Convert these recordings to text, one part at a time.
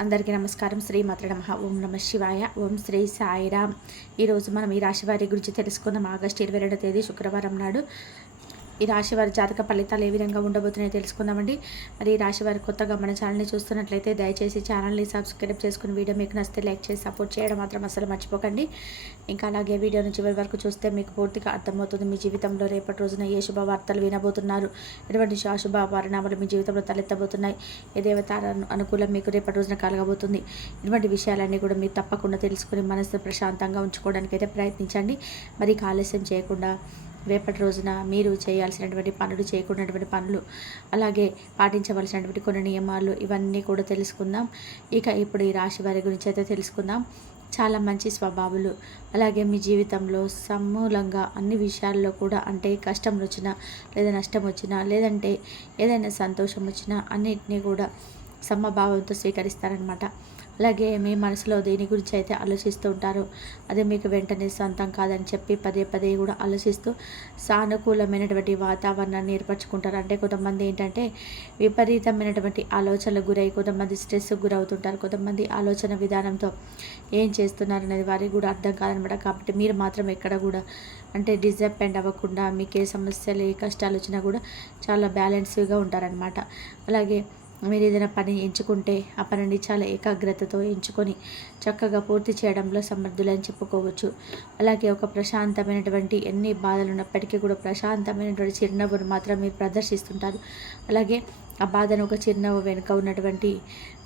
అందరికీ నమస్కారం. శ్రీ మాత్ర నమ. ఓం నమ శివాయ. ఓం శ్రీ సాయిరామ్. ఈరోజు మనం ఈ రాశి వారి గురించి తెలుసుకుందాం. ఆగస్టు ఇరవై రెండో తేదీ శుక్రవారం నాడు. ఈ రాశి వారి జాతక ఫలితాలు ఏ విధంగా ఉండబోతున్నాయో తెలుసుకుందామండి. మరి ఈ రాశి వారి కొత్తగా మన ఛానల్ని చూస్తున్నట్లయితే దయచేసి ఛానల్ని సబ్స్క్రైబ్ చేసుకుని వీడియో మీకు నచ్చితే లైక్ చేసి సపోర్ట్ చేయడం మాత్రం అసలు మర్చిపోకండి. ఇంకా అలాగే వీడియోను చివరి వరకు చూస్తే మీకు పూర్తిగా అర్థమవుతుంది. మీ జీవితంలో రేపటి రోజున ఏ శుభవార్తలు వినబోతున్నారు? ఎటువంటి అశుభ పరిణామాలు మీ జీవితంలో తలెత్తబోతున్నాయి? ఏ దేవత అనుకూలం మీకు రేపటి రోజున కలగబోతుంది? ఇటువంటి విషయాలన్నీ కూడా మీరు తప్పకుండా తెలుసుకుని మనసు ప్రశాంతంగా ఉంచుకోవడానికి అయితే ప్రయత్నించండి. మరి ఆలస్యం చేయకుండా రేపటి రోజున మీరు చేయాల్సినటువంటి పనులు చేయకున్నటువంటి పనులు అలాగే పాటించవలసినటువంటి కొన్ని నియమాలు ఇవన్నీ కూడా తెలుసుకుందాం. ఇక ఇప్పుడు ఈ రాశి వారి గురించి అయితే తెలుసుకుందాం. చాలా మంచి స్వభావాలు అలాగే మీ జీవితంలో సమూలంగా అన్ని విషయాల్లో కూడా అంటే కష్టం వచ్చినా లేదా నష్టం వచ్చినా లేదంటే ఏదైనా సంతోషం వచ్చినా అన్నిటినీ కూడా సమభావంతో స్వీకరిస్తారనమాట అలాగే మీ మనసులో దేని గురించి అయితే ఆలోచిస్తూ ఉంటారు అదే మీకు వెంటనే సొంతం కాదని చెప్పి పదే పదే కూడా ఆలోచిస్తూ సానుకూలమైనటువంటి వాతావరణాన్ని ఏర్పరచుకుంటారు. అంటే కొంతమంది ఏంటంటే విపరీతమైనటువంటి ఆలోచనలకు గురై కొంతమంది స్ట్రెస్కి గురవుతుంటారు. కొంతమంది ఆలోచన విధానంతో ఏం చేస్తున్నారు అనేది వారికి కూడా అర్థం కాదనమాట. కాబట్టి మీరు మాత్రం ఎక్కడ కూడా అంటే డిసప్పాయింట్ అవ్వకుండా మీకు ఏ సమస్యలు ఏ కష్టాలు వచ్చినా కూడా చాలా బ్యాలెన్స్గా ఉంటారనమాట. అలాగే మీరు ఏదైనా పని ఎంచుకుంటే ఆ పనిని చాలా ఏకాగ్రతతో ఎంచుకొని చక్కగా పూర్తి చేయడంలో సమర్థులని చెప్పుకోవచ్చు. అలాగే ఒక ప్రశాంతమైనటువంటి ఎన్ని బాధలు ఉన్నప్పటికీ కూడా ప్రశాంతమైనటువంటి చిరునవ్వును మాత్రం మీరు ప్రదర్శిస్తుంటారు. అలాగే ఆ బాధను ఒక చిరునవ్వు వెనుక ఉన్నటువంటి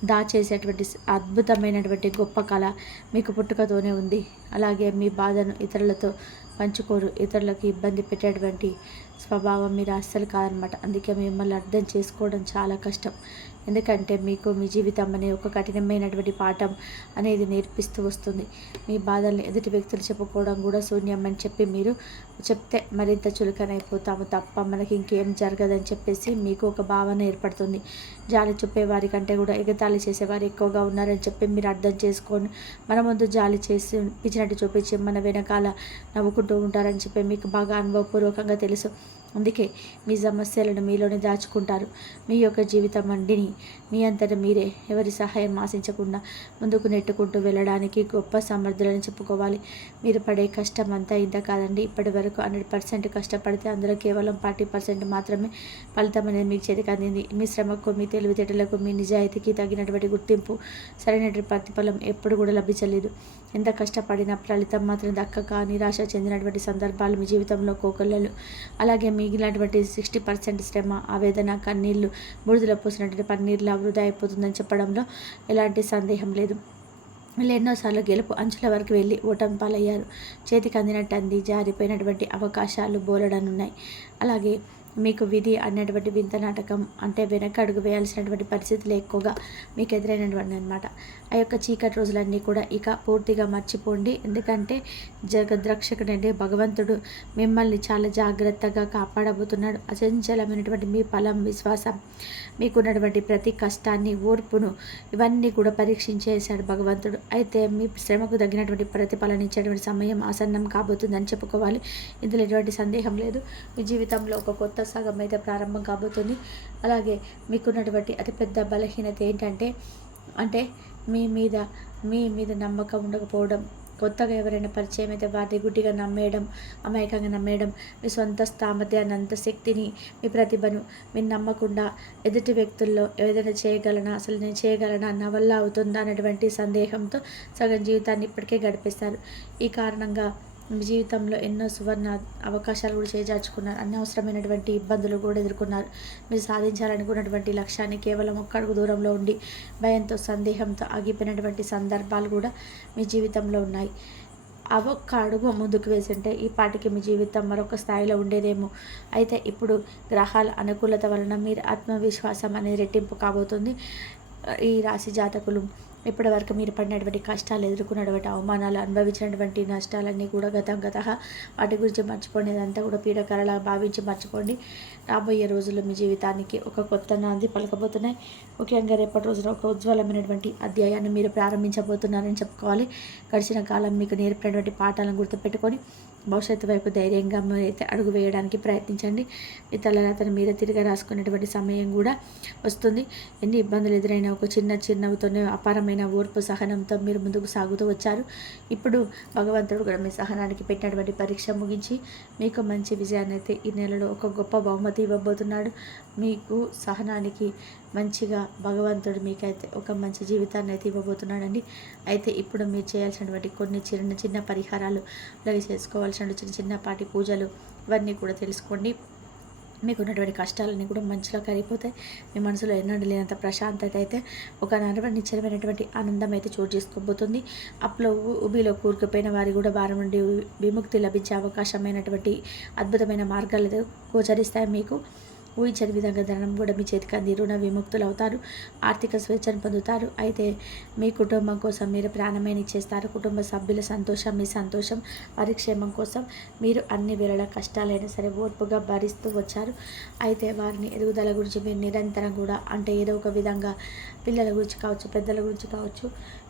దాచేసేటువంటి అద్భుతమైనటువంటి గొప్ప కళ మీకు పుట్టుకతోనే ఉంది. అలాగే మీ బాధను ఇతరులతో పంచుకోరు. ఇతరులకు ఇబ్బంది పెట్టేటువంటి స్వభావం మీరు అస్సలు కాదనమాట. అందుకే మిమ్మల్ని అర్థం చేసుకోవడం చాలా కష్టం. ఎందుకంటే మీకు మీ జీవితం అనే ఒక కఠినమైనటువంటి పాఠం అనేది నేర్పిస్తూ వస్తుంది. మీ బాధల్ని ఎదుటి వ్యక్తులు చెప్పుకోవడం కూడా శూన్యం అని చెప్పి మీరు చెప్తే మరింత చులకనైపోతాము తప్ప మనకి ఇంకేం జరగదని చెప్పేసి మీకు ఒక భావన ఏర్పడుతుంది. జాలి చూపే వారి కంటే కూడా ఎగతాళి చేసేవారు ఎక్కువగా ఉన్నారని చెప్పి మీరు అర్థం చేసుకొని మన ముందు జాలి చేసి పిచ్చినట్టు చూపించి మన వెనకాల నవ్వుకుంటూ ఉంటారని చెప్పి మీకు బాగా అనుభవపూర్వకంగా తెలుసు. అందుకే మీ సమస్యలను మీలోనే దాచుకుంటారు. మీ యొక్క జీవితం మండిని మీ అంతట మీరే ఎవరి సహాయం ఆశించకుండా ముందుకు నెట్టుకుంటూ వెళ్ళడానికి గొప్ప సమర్థులని చెప్పుకోవాలి. మీరు పడే కష్టం అంతా ఇంత కాదండి. ఇప్పటి వరకు హండ్రెడ్ పర్సెంట్ కష్టపడితే అందులో కేవలం ఫార్టీ పర్సెంట్ మాత్రమే ఫలితం అనేది మీకు చేతికి అందింది. మీ శ్రమకు మీ తెలివితేటలకు మీ నిజాయితీకి తగినటువంటి గుర్తింపు సరైనటువంటి ప్రతిఫలం ఎప్పుడు కూడా లభించలేదు. ఎంత కష్టపడినా ఫలితం మాత్రం దక్కక నిరాశ చెందినటువంటి సందర్భాలు మీ జీవితంలో కోకొల్లలు. అలాగే మీ మిగిలినటువంటి సిక్స్టీ పర్సెంట్ శ్రమ ఆవేదన కన్నీళ్ళు బుడిదలో పోసినటువంటి పన్నీర్లా వృధా అయిపోతుందని చెప్పడంలో ఎలాంటి సందేహం లేదు. వీళ్ళు ఎన్నోసార్లు గెలుపు అంచుల వరకు వెళ్ళి ఓటమి పాలయ్యారు. చేతికి అందినట్టు అంది జారిపోయినటువంటి అవకాశాలు బోలెడనున్నాయి. అలాగే మీకు విధి అన్నటువంటి వింత నాటకం అంటే వెనక అడుగు వేయాల్సినటువంటి పరిస్థితులు ఎక్కువగా మీకు ఎదురైనటువంటి అనమాట ఆ యొక్క చీకటి రోజులన్నీ కూడా ఇక పూర్తిగా మర్చిపోండి. ఎందుకంటే జగద్రక్షకుడంటే భగవంతుడు మిమ్మల్ని చాలా జాగ్రత్తగా కాపాడబోతున్నాడు. అచంచలమైనటువంటి మీ ఫలం విశ్వాసం మీకున్నటువంటి ప్రతి కష్టాన్ని ఓర్పును ఇవన్నీ కూడా పరీక్షించేశాడు భగవంతుడు. అయితే మీ శ్రమకు తగినటువంటి ప్రతిఫలన ఇచ్చేటువంటి సమయం ఆసన్నం కాబోతుందని చెప్పుకోవాలి. ఇందులో ఎటువంటి సందేహం లేదు. మీ జీవితంలో ఒక కొత్త సగం అయితే ప్రారంభం కాబోతుంది. అలాగే మీకున్నటువంటి అతిపెద్ద బలహీనత ఏంటంటే అంటే మీ మీద మీ మీద నమ్మకం ఉండకపోవడం కొత్తగా ఎవరైనా పరిచయం అయితే వారిని గుడ్డిగా నమ్మేయడం అమాయకంగా నమ్మేయడం మీ సొంత సామర్థ్యాన్ని అంత శక్తిని మీ ప్రతిభను మీరు నమ్మకుండా ఎదుటి వ్యక్తుల్లో ఏదైనా చేయగలనా అసలు నేను చేయగలనా నా వల్ల అవుతుందా అనేటువంటి సందేహంతో సగం జీవితాన్ని ఇప్పటికే గడిపేస్తారు. ఈ కారణంగా జీవితంలో ఎన్నో సువర్ణ అవకాశాలు కూడా చేజార్చుకున్నారు. అనవసరమైనటువంటి ఇబ్బందులు కూడా ఎదుర్కొన్నారు. మీరు సాధించాలనుకున్నటువంటి లక్ష్యాన్ని కేవలం ఒక్కడుగు దూరంలో ఉండి భయంతో సందేహంతో ఆగిపోయినటువంటి సందర్భాలు కూడా మీ జీవితంలో ఉన్నాయి. ఆ ఒక్క అడుగు ముందుకు వేసింటే ఈ పాటికి మీ జీవితం మరొక స్థాయిలో ఉండేదేమో. అయితే ఇప్పుడు గ్రహాల అనుకూలత వలన మీరు ఆత్మవిశ్వాసం అనేది రెట్టింపు కాబోతుంది. ఈ రాశి జాతకులు ఇప్పటివరకు మీరు పడినటువంటి కష్టాలు ఎదుర్కొన్నటువంటి అవమానాలు అనుభవించినటువంటి నష్టాలన్నీ కూడా గతం గత వాటి గురించి మర్చిపోండి. అదంతా కూడా పీడకరలా భావించి మర్చిపోండి. రాబోయే రోజుల్లో మీ జీవితానికి ఒక కొత్త నాంది పలకబోతున్నాయి. ముఖ్యంగా రేపటి రోజున ఒక ఉజ్వలమైనటువంటి అధ్యాయాన్ని మీరు ప్రారంభించబోతున్నారని చెప్పుకోవాలి. గడిచిన కాలం మీకు నేర్పినటువంటి పాఠాలను గుర్తుపెట్టుకొని భవిష్యత్తు వైపు ధైర్యంగా అయితే అడుగు వేయడానికి ప్రయత్నించండి. మీ తలరాతను మీద తిరిగి రాసుకునేటువంటి సమయం కూడా వస్తుంది. ఎన్ని ఇబ్బందులు ఎదురైనా ఒక చిన్న చిన్నవితోనే అపారమైన ఓర్పు సహనంతో మీరు ముందుకు సాగుతూ వచ్చారు. ఇప్పుడు భగవంతుడు కూడా మీ సహనానికి పెట్టినటువంటి పరీక్ష ముగించి మీకు మంచి విజయాన్ని అయితే ఈ నెలలో ఒక గొప్ప బహుమతి ఇవ్వబోతున్నాడు. మీకు సహనానికి మంచిగా భగవంతుడు మీకైతే ఒక మంచి జీవితాన్ని అయితే ఇవ్వబోతున్నాడండి. అయితే ఇప్పుడు మీరు చేయాల్సినటువంటి కొన్ని చిన్న చిన్న పరిహారాలు అలాగే చేసుకోవాల్సిన చిన్న చిన్నపాటి పూజలు ఇవన్నీ కూడా తెలుసుకోండి. మీకు ఉన్నటువంటి కష్టాలన్నీ కూడా మంచిగా కరిగిపోతాయి. మీ మనసులో ఎన్నడూ లేనంత ప్రశాంతత అయితే ఒక నిశ్చలమైనటువంటి ఆనందం అయితే చోటు చేసుకోబోతుంది. అప్పుడు ఉబిలో కూరుకుపోయిన వారి కూడా భారం నుండి విముక్తి లభించే అవకాశమైనటువంటి అద్భుతమైన మార్గాలు గోచరిస్తాయి మీకు. ఊహించని విధంగా ధనం కూడా మీ చేతికి అంది. రుణ విముక్తులు అవుతారు ఆర్థిక స్వేచ్ఛను పొందుతారు. అయితే మీ కుటుంబం కోసం మీరు ప్రాణమైన ఇచ్చేస్తారు కుటుంబ సభ్యుల సంతోషం మీ సంతోషం వారి క్షేమం కోసం మీరు అన్ని వేళల కష్టాలైనా సరే ఓర్పుగా భరిస్తూ వచ్చారు. అయితే వారిని ఎదుగుదల గురించి మీరు నిరంతరం కూడా అంటే ఏదో ఒక విధంగా పిల్లల గురించి కావచ్చు పెద్దల గురించి కావచ్చు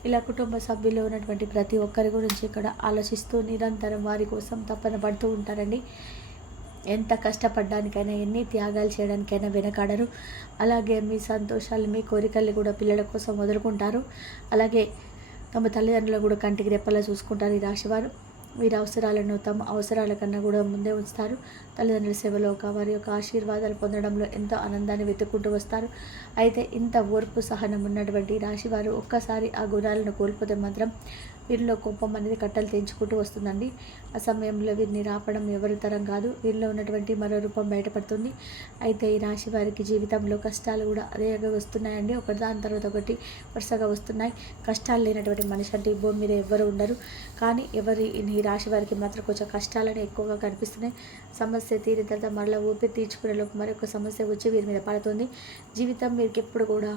ఇలా కుటుంబ సభ్యుల్లో ఉన్నటువంటి ప్రతి ఒక్కరి గురించి ఇక్కడ ఆలోచిస్తూ నిరంతరం వారి కోసం తప్పన పడుతూ ఉంటారండి. ఎంత కష్టపడడానికైనా ఎన్ని త్యాగాలు చేయడానికైనా వెనకాడరు. అలాగే మీ సంతోషాలు మీ కోరికల్ని కూడా పిల్లల కోసం వదులుకుంటారు. అలాగే తమ తల్లిదండ్రులు కూడా కంటికి రెప్పలా చూసుకుంటారు ఈ రాశివారు. వీరి అవసరాలను తమ అవసరాల కన్నా కూడా ముందే ఉంచుతారు. తల్లిదండ్రుల సేవలో ఒక వారి యొక్క ఆశీర్వాదాలు పొందడంలో ఎంతో ఆనందాన్ని వెతుక్కుంటూ వస్తారు. అయితే ఇంత ఓర్పు సహనం ఉన్నటువంటి రాశివారు ఒక్కసారి ఆ గుణాలను కోల్పోతే మాత్రం వీరిలో కోపం అనేది కట్టలు తెంచుకుంటూ వస్తుందండి. ఆ సమయంలో వీరిని రాపడం ఎవరి తరం కాదు. వీరిలో ఉన్నటువంటి మరో రూపం బయటపడుతుంది. అయితే ఈ రాశి వారికి జీవితంలో కష్టాలు కూడా అదేగా వస్తున్నాయండి. ఒకటి దాని తర్వాత ఒకటి వరుసగా వస్తున్నాయి. కష్టాలు లేనటువంటి మనిషి అంటే ఈ భూమి మీద ఎవరు ఉండరు. కానీ ఎవరి ఈ రాశి వారికి మాత్రం కొంచెం కష్టాలని ఎక్కువగా కనిపిస్తున్నాయి. సమస్య తీరిన తర్వాత మరలా ఊపిరి తీర్చుకునే లోపు మరొక సమస్య వచ్చి వీరి మీద పడుతుంది. జీవితం వీరికి ఎప్పుడు కూడా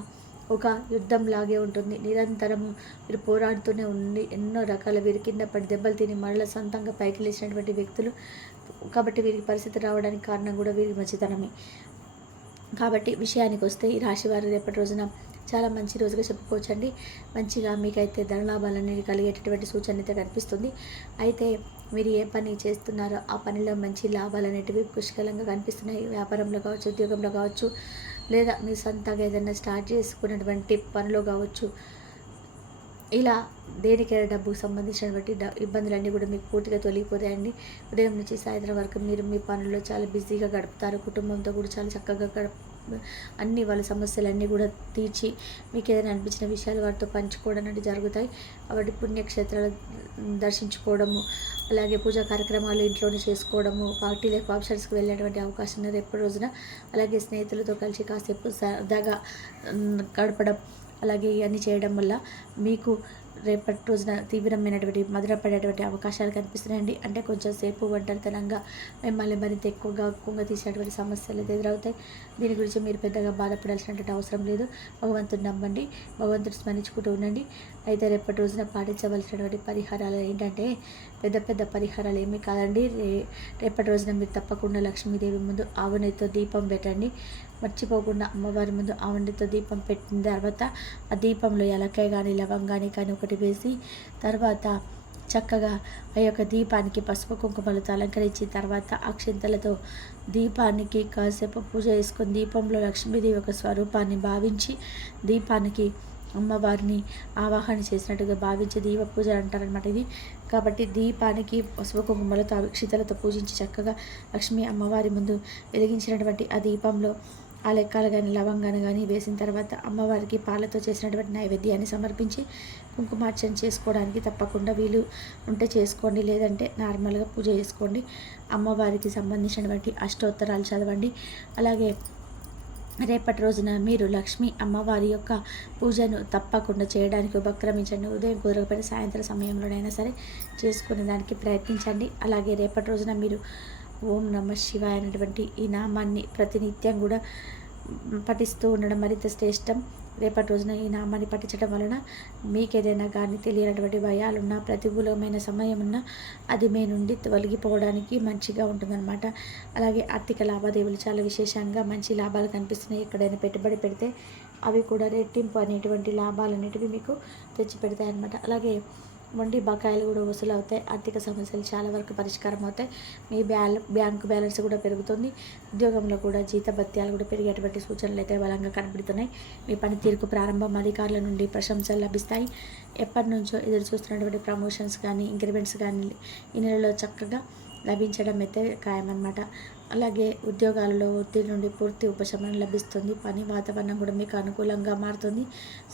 ఒక యుద్ధం లాగే ఉంటుంది. నిరంతరము వీరు పోరాడుతూనే ఉండి ఎన్నో రకాల వీరి కింద పడి దెబ్బలు తిని మరల సొంతంగా పైకి లేచినటువంటి వ్యక్తులు కాబట్టి వీరికి పరిస్థితి రావడానికి కారణం కూడా వీరి మంచితనమే. కాబట్టి విషయానికి వస్తే ఈ రాశివారి రేపటి రోజున చాలా మంచి రోజుగా చెప్పుకోవచ్చండి. మంచిగా మీకైతే ధనలాభాలు అనేది కలిగేటటువంటి సూచన అయితే కనిపిస్తుంది. అయితే మీరు ఏ పని చేస్తున్నారో ఆ పనిలో మంచి లాభాలు అనేటివి పుష్కలంగా కనిపిస్తున్నాయి. వ్యాపారంలో కావచ్చు ఉద్యోగంలో కావచ్చు లేదా మీ సొంతంగా ఏదైనా స్టార్ట్ చేసుకున్నటువంటి పనులు కావచ్చు. ఇలా దేనికైనా డబ్బుకు సంబంధించినటువంటి ఇబ్బందులన్నీ కూడా మీకు పూర్తిగా తొలగిపోతాయండి. ఉదయం నుంచి సాయంత్రం వరకు మీరు మీ పనుల్లో చాలా బిజీగా గడుపుతారు. కుటుంబంతో కూడా చాలా చక్కగా గడుపు అన్ని వాళ్ళ సమస్యలన్నీ కూడా తీర్చి మీకు ఏదైనా అనిపించిన విషయాలు వారితో పంచుకోవడం అనేది జరుగుతాయి. కాబట్టి పుణ్యక్షేత్రాలు దర్శించుకోవడము అలాగే పూజా కార్యక్రమాలు ఇంట్లోనే చేసుకోవడము పార్టీ లైఫ్ ఫంక్షన్స్కి వెళ్ళేటువంటి అవకాశం రేపు రోజున. అలాగే స్నేహితులతో కలిసి కాసేపు సరదాగా గడపడం అలాగే ఇవన్నీ చేయడం వల్ల మీకు రేపటి రోజున తీవ్రమైనటువంటి మధురపడేటువంటి అవకాశాలు కనిపిస్తున్నాయండి. అంటే కొంచెం సేపు ఒంటరితనంగా మిమ్మల్ని మరింత ఎక్కువగా కుంగ తీసేటువంటి సమస్యలు ఎదురవుతాయి. దీని గురించి మీరు పెద్దగా బాధపడాల్సినటువంటి అవసరం లేదు. భగవంతుని నమ్మండి. భగవంతుడు స్మరించుకుంటూ ఉండండి. అయితే రేపటి రోజున పాటించవలసినటువంటి పరిహారాలు ఏంటంటే పెద్ద పెద్ద పరిహారాలు ఏమీ కాదండి. రే రేపటి రోజున మీరు తప్పకుండా లక్ష్మీదేవి ముందు ఆవునేతో దీపం పెట్టండి. మర్చిపోకుండా అమ్మవారి ముందు ఆవునితో దీపం పెట్టిన తర్వాత ఆ దీపంలో ఎలకాయ కానీ లవంగాని కానీ ఒకటి వేసి తర్వాత చక్కగా ఆ యొక్క దీపానికి పసుపు కుంకుమలతో అలంకరించి తర్వాత అక్షింతలతో దీపానికి కాసేపు పూజ చేసుకుని దీపంలో లక్ష్మీదేవి యొక్క స్వరూపాన్ని భావించి దీపానికి అమ్మవారిని ఆవాహన చేసినట్టుగా భావించి దీప పూజ అంటారనమాట ఇది. కాబట్టి దీపానికి పసుపు కుంకుమలతో అక్షితలతో పూజించి చక్కగా లక్ష్మీ అమ్మవారి ముందు వెలిగించినటువంటి ఆ దీపంలో ఆ లెక్కలు కానీ లవంగాను కానీ వేసిన తర్వాత అమ్మవారికి పాలతో చేసినటువంటి నైవేద్యాన్ని సమర్పించి కుంకుమార్చన చేసుకోవడానికి తప్పకుండా వీలు ఉంటే చేసుకోండి. లేదంటే నార్మల్గా పూజ చేసుకోండి. అమ్మవారికి సంబంధించినటువంటి అష్టోత్తరాలు చదవండి. అలాగే రేపటి రోజున మీరు లక్ష్మీ అమ్మవారి యొక్క పూజను తప్పకుండా చేయడానికి ఉపక్రమించండి. ఉదయం కుదరకపోయిన సాయంత్రం సమయంలోనైనా సరే చేసుకునే దానికి ప్రయత్నించండి. అలాగే రేపటి రోజున మీరు ఓం నమ శివాయ అనేటువంటి ఈ నామాన్ని ప్రతినిత్యం కూడా పఠిస్తూ ఉండడం మరింత శ్రేష్టం. రేపటి రోజున ఈ నామాన్ని పఠించడం వలన మీకు ఏదైనా కానీ తెలియనటువంటి భయాలున్నా ప్రతికూలమైన సమయం ఉన్నా అది మీ నుండి తొలగిపోవడానికి మంచిగా ఉంటుందన్నమాట. అలాగే ఆర్థిక లావాదేవీలు చాలా విశేషంగా మంచి లాభాలు కనిపిస్తున్నాయి. ఎక్కడైనా పెట్టుబడి పెడితే అవి కూడా రెట్టింపు అనేటువంటి లాభాలు అనేటివి మీకు తెచ్చి పెడతాయి అనమాట అలాగే వంటి బకాయిలు కూడా వసూలు అవుతాయి. ఆర్థిక సమస్యలు చాలా వరకు పరిష్కారం అవుతాయి. మీ బ్యాల బ్యాంకు బ్యాలెన్స్ కూడా పెరుగుతుంది. ఉద్యోగంలో కూడా జీతభత్యాలు కూడా పెరిగేటువంటి సూచనలు అయితే బలంగా కనబడుతున్నాయి. మీ పనితీరుకు ప్రారంభం అధికారుల నుండి ప్రశంసలు లభిస్తాయి. ఎప్పటి నుంచో ఎదురు చూస్తున్నటువంటి ప్రమోషన్స్ కానీ ఇంక్రిమెంట్స్ కానీ ఈ నెలలో చక్కగా లభించడం అయితే ఖాయమన్నమాట. అలాగే ఉద్యోగాలలో ఒత్తిడి నుండి పూర్తి ఉపశమనం లభిస్తుంది. పని వాతావరణం కూడా మీకు అనుకూలంగా మారుతుంది.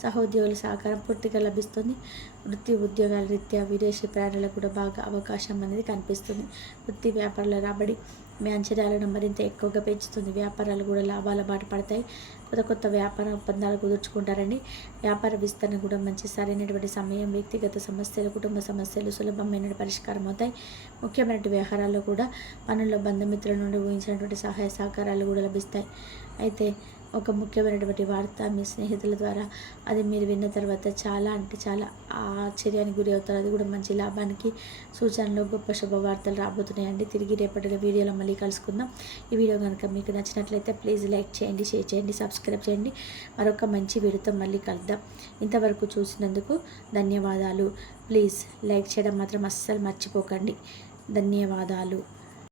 సహోద్యోగుల సహకారం పూర్తిగా లభిస్తుంది. వృత్తి ఉద్యోగాల రీత్యా విదేశీ ప్రయాణాలకు కూడా బాగా అవకాశం అనేది కనిపిస్తుంది. వృత్తి వ్యాపారాల రాబడి మీ అంచనాలను మరింత ఎక్కువగా పెంచుతుంది. వ్యాపారాలు కూడా లాభాల బాట పడతాయి. కొత్త కొత్త వ్యాపార ఒప్పందాలు కుదుర్చుకుంటారండి వ్యాపార విస్తరణ కూడా మంచి సరైనటువంటి సమయం వ్యక్తిగత సమస్యలు కుటుంబ సమస్యలు సులభమైన పరిష్కారం అవుతాయి. ముఖ్యమైన వ్యవహారాల్లో కూడా పనుల్లో బంధుమిత్రుల నుండి ఊహించినటువంటి సహాయ సహకారాలు కూడా లభిస్తాయి. అయితే ఒక ముఖ్యమైనటువంటి వార్త మీ స్నేహితుల ద్వారా. అది మీరు విన్న తర్వాత చాలా అంటే చాలా ఆశ్చర్యానికి గురి అవుతారు. అది కూడా మంచి లాభానికి సూచనలు గొప్ప శుభవార్తలు రాబోతున్నాయండి. తిరిగి రేపటి వీడియోలో మళ్ళీ కలుసుకుందాం. ఈ వీడియో కనుక మీకు నచ్చినట్లయితే ప్లీజ్ లైక్ చేయండి షేర్ చేయండి సబ్స్క్రైబ్ చేయండి. మరొక మంచి వీడియోతో మళ్ళీ కలుద్దాం. ఇంతవరకు చూసినందుకు ధన్యవాదాలు. ప్లీజ్ లైక్ చేయడం మాత్రం అస్సలు మర్చిపోకండి. ధన్యవాదాలు.